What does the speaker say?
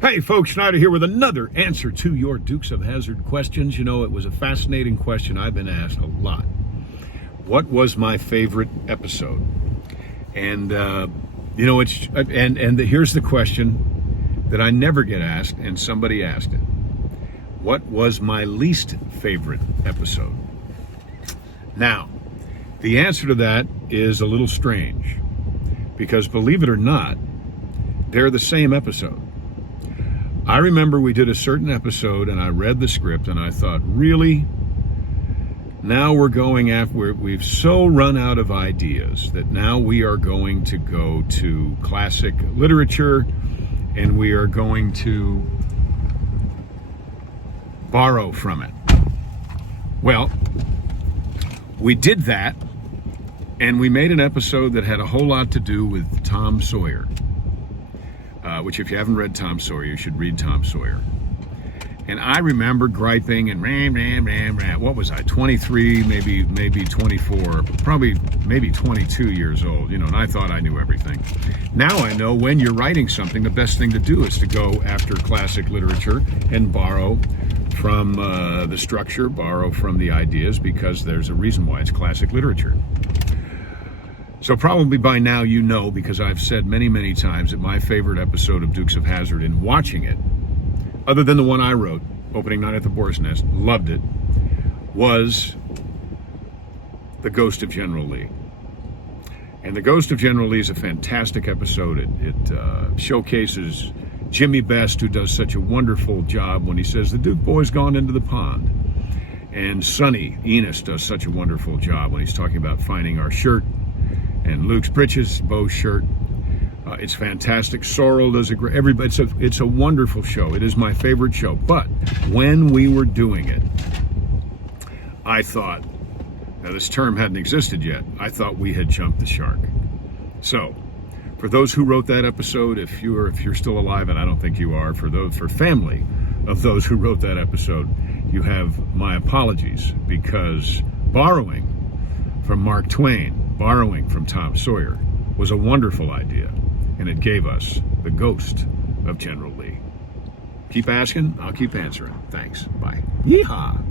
Hey folks, Schneider here with another answer to your Dukes of Hazzard questions. You know, it was a fascinating question I've been asked a lot. What was my favorite episode? And here's the question that I never get asked, and somebody asked it. What was my least favorite episode? Now, the answer to that is a little strange, because believe it or not, they're the same episode. I remember we did a certain episode and I read the script and I thought, really? Now we've so run out of ideas that now we are going to go to classic literature and we are going to borrow from it. Well, we did that and we made an episode that had a whole lot to do with Tom Sawyer. Which if you haven't read Tom Sawyer, you should read Tom Sawyer. And I remember griping and what was I, 23, maybe 24, probably maybe 22 years old, and I thought I knew everything. Now I know when you're writing something, the best thing to do is to go after classic literature and borrow from the structure, borrow from the ideas, because there's a reason why it's classic literature. So probably by now you know, because I've said many, many times that my favorite episode of Dukes of Hazzard in watching it, other than the one I wrote, Opening Night at the Boar's Nest, loved it, was The Ghost of General Lee. And The Ghost of General Lee is a fantastic episode. It showcases Jimmy Best, who does such a wonderful job when he says, "The Duke boy's gone into the pond." And Sonny Enos does such a wonderful job when he's talking about finding our shirt. And Luke's breeches, Bo's shirt. It's fantastic. Sorrel does it's a wonderful show. It is my favorite show. But when we were doing it, I thought, now this term hadn't existed yet, I thought we had jumped the shark. So, for those who wrote that episode, if you're still alive, and I don't think you are, for family of those who wrote that episode, you have my apologies, because borrowing from Mark Twain, borrowing from Tom Sawyer, was a wonderful idea, and it gave us The Ghost of General Lee. Keep asking, I'll keep answering. Thanks. Bye. Yeehaw.